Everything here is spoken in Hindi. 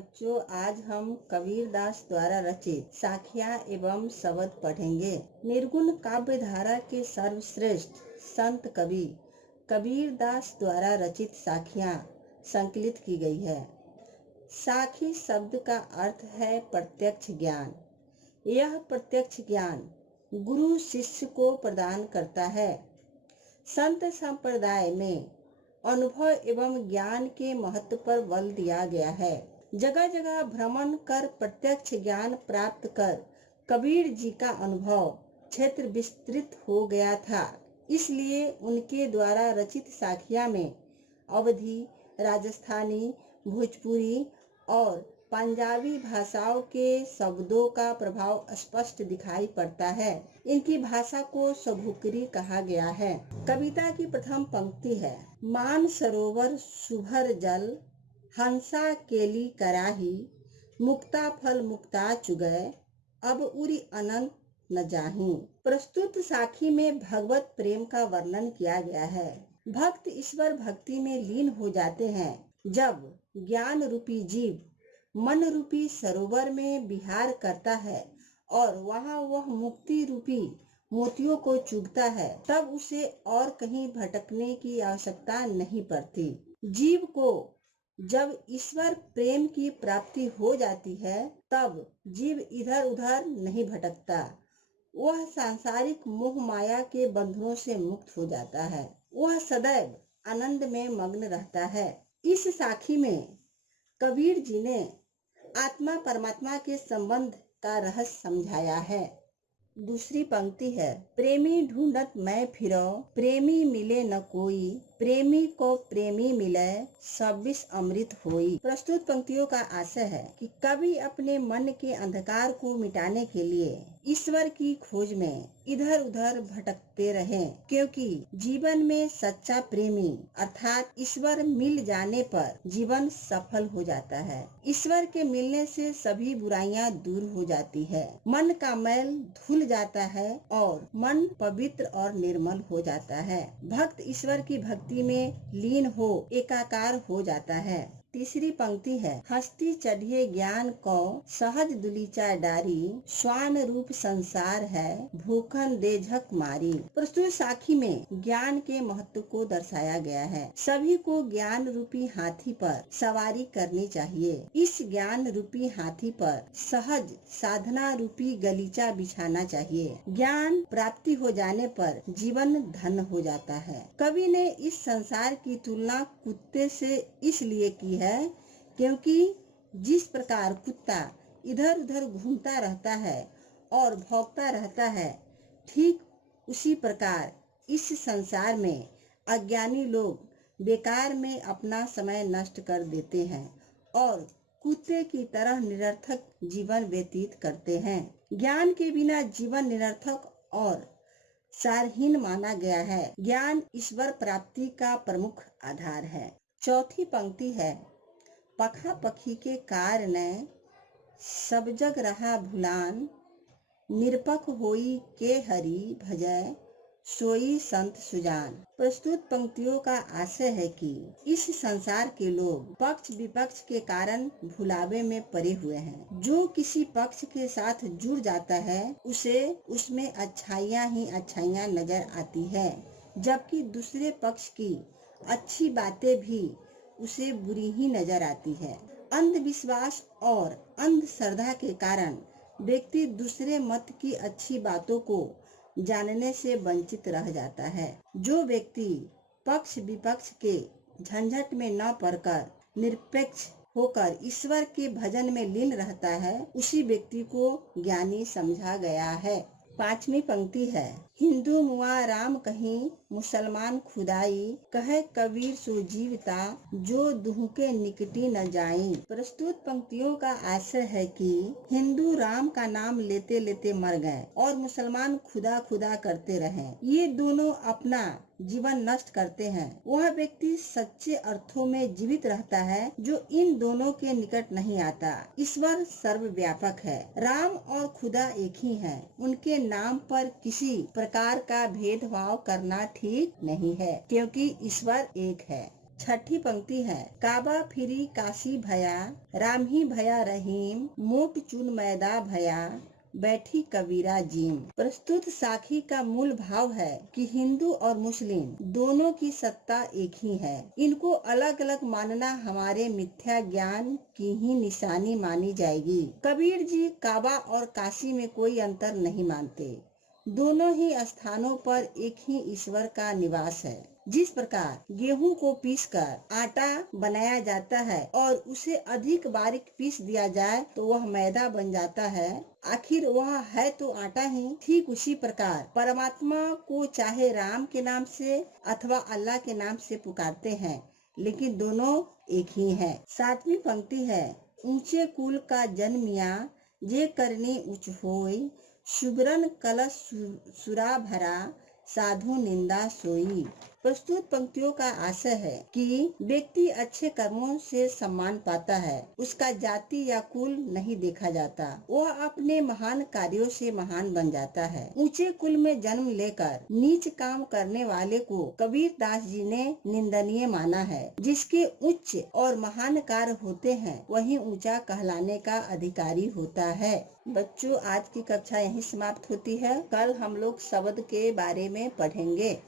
बच्चों, आज हम कबीरदास द्वारा रचित साखियाँ एवं शब्द पढ़ेंगे। निर्गुण काव्य धारा के सर्वश्रेष्ठ संत कवि कबीरदास द्वारा रचित साखियाँ संकलित की गई है। साखी शब्द का अर्थ है प्रत्यक्ष ज्ञान। यह प्रत्यक्ष ज्ञान गुरु शिष्य को प्रदान करता है। संत संप्रदाय में अनुभव एवं ज्ञान के महत्व पर बल दिया गया है। जगह जगह भ्रमण कर प्रत्यक्ष ज्ञान प्राप्त कर कबीर जी का अनुभव क्षेत्र विस्तृत हो गया था। इसलिए उनके द्वारा रचित साखियाँ में अवधी, राजस्थानी, भोजपुरी और पंजाबी भाषाओं के शब्दों का प्रभाव स्पष्ट दिखाई पड़ता है। इनकी भाषा को सभुकरी कहा गया है। कविता की प्रथम पंक्ति है, मान सरोवर सुभर जल, हंसा केली कराही, मुक्ता फल मुक्ता चुगय, अब उरी अनंत न जाही। प्रस्तुत साखी में भगवत प्रेम का वर्णन किया गया है। भक्त ईश्वर भक्ति में लीन हो जाते हैं जब ज्ञान रूपी जीव मन रूपी सरोवर में विहार करता है और वहाँ वह मुक्ति रूपी मोतियों को चुगता है, तब उसे और कहीं भटकने की आवश्यकता नहीं पड़ती। जीव को जब ईश्वर प्रेम की प्राप्ति हो जाती है, तब जीव इधर उधर नहीं भटकता। वह सांसारिक मोह माया के बंधनों से मुक्त हो जाता है। वह सदैव आनंद में मग्न रहता है। इस साखी में कबीर जी ने आत्मा परमात्मा के संबंध का रहस्य समझाया है। दूसरी पंक्ति है, प्रेमी ढूंढत मैं फिरो, प्रेमी मिले न कोई, प्रेमी को प्रेमी मिले, 26 अमृत होई। प्रस्तुत पंक्तियों का आशय है कि कवि अपने मन के अंधकार को मिटाने के लिए ईश्वर की खोज में इधर उधर भटकते रहें, क्योंकि जीवन में सच्चा प्रेमी अर्थात ईश्वर मिल जाने पर जीवन सफल हो जाता है। ईश्वर के मिलने से सभी बुराइयां दूर हो जाती है, मन का मैल धुल जाता है और मन पवित्र और निर्मल हो जाता है। भक्त ईश्वर की भक्ति में लीन हो एकाकार हो जाता है। तीसरी पंक्ति है, हस्ती चढ़िए ज्ञान को सहज दुलीचा डारी, स्वान रूप संसार है भूखन दे झक मारी। प्रस्तुत साखी में ज्ञान के महत्व को दर्शाया गया है। सभी को ज्ञान रूपी हाथी पर सवारी करनी चाहिए। इस ज्ञान रूपी हाथी पर सहज साधना रूपी गलीचा बिछाना चाहिए। ज्ञान प्राप्ति हो जाने पर जीवन धन हो जाता है। कवि ने इस संसार की तुलना कुत्ते से इसलिए की है क्योंकि जिस प्रकार कुत्ता इधर उधर घूमता रहता है और भौंकता रहता है, ठीक उसी प्रकार इस संसार में अज्ञानी लोग बेकार में अपना समय नष्ट कर देते हैं और कुत्ते की तरह निरर्थक जीवन व्यतीत करते हैं। ज्ञान के बिना जीवन निरर्थक और सारहीन माना गया है। ज्ञान ईश्वर प्राप्ति का प्रमुख आधार है। चौथी पंक्ति है, पखा पखी के कार ने सब जग रहा भुलान, निरपक होई के हरि भजय, सोई संत सुजान। प्रस्तुत पंक्तियों का आशय है कि इस संसार के लोग पक्ष विपक्ष के कारण भुलावे में पड़े हुए हैं। जो किसी पक्ष के साथ जुड़ जाता है उसे उसमें अच्छाइयाँ ही अच्छाइयाँ नजर आती है, जबकि दूसरे पक्ष की अच्छी बातें भी उसे बुरी ही नजर आती है। अंधविश्वास और अंधश्रद्धा के कारण व्यक्ति दूसरे मत की अच्छी बातों को जानने से वंचित रह जाता है। जो व्यक्ति पक्ष विपक्ष के झंझट में न पड़कर निरपेक्ष होकर ईश्वर के भजन में लीन रहता है, उसी व्यक्ति को ज्ञानी समझा गया है। पांचवी पंक्ति है, हिंदू मुआ राम कहीं, मुसलमान खुदाई, कहे कबीर सो जीवता, जो दुह के निकटी न जाई। प्रस्तुत पंक्तियों का आशय है कि हिंदू राम का नाम लेते लेते मर गए और मुसलमान खुदा खुदा करते रहे। ये दोनों अपना जीवन नष्ट करते हैं। वह व्यक्ति सच्चे अर्थों में जीवित रहता है जो इन दोनों के निकट नहीं आता। ईश्वर सर्वव्यापक है। राम और खुदा एक ही हैं। उनके नाम पर किसी प्रकार का भेदभाव करना ठीक नहीं है, क्योंकि ईश्वर एक है। छठी पंक्ति है, काबा फिरी काशी भया, राम ही भया रहीम, मोट चुन मैदा भया, बैठी कबीरा जीम। प्रस्तुत साखी का मूल भाव है कि हिंदू और मुस्लिम दोनों की सत्ता एक ही है। इनको अलग अलग मानना हमारे मिथ्या ज्ञान की ही निशानी मानी जाएगी। कबीर जी काबा और काशी में कोई अंतर नहीं मानते। दोनों ही स्थानों पर एक ही ईश्वर का निवास है। जिस प्रकार गेहूं को पीसकर आटा बनाया जाता है और उसे अधिक बारीक पीस दिया जाए तो वह मैदा बन जाता है, आखिर वह है तो आटा ही। ठीक उसी प्रकार परमात्मा को चाहे राम के नाम से अथवा अल्लाह के नाम से पुकारते हैं, लेकिन दोनों एक ही है। 7वीं पंक्ति है, ऊंचे कुल का जन्मिया, जे करनी उच्च होय, सुबरन कलश सुरा भरा, साधु निंदा सोई। प्रस्तुत पंक्तियों का आशय है कि व्यक्ति अच्छे कर्मों से सम्मान पाता है, उसका जाति या कुल नहीं देखा जाता, वह अपने महान कार्यों से महान बन जाता है। ऊंचे कुल में जन्म लेकर नीच काम करने वाले को कबीर दास जी ने निंदनीय माना है। जिसके उच्च और महान कार्य होते हैं वही ऊंचा कहलाने का अधिकारी होता है। बच्चों, आज की कक्षा यहीं समाप्त होती है। कल हम लोग शब्द के बारे में पढ़ेंगे।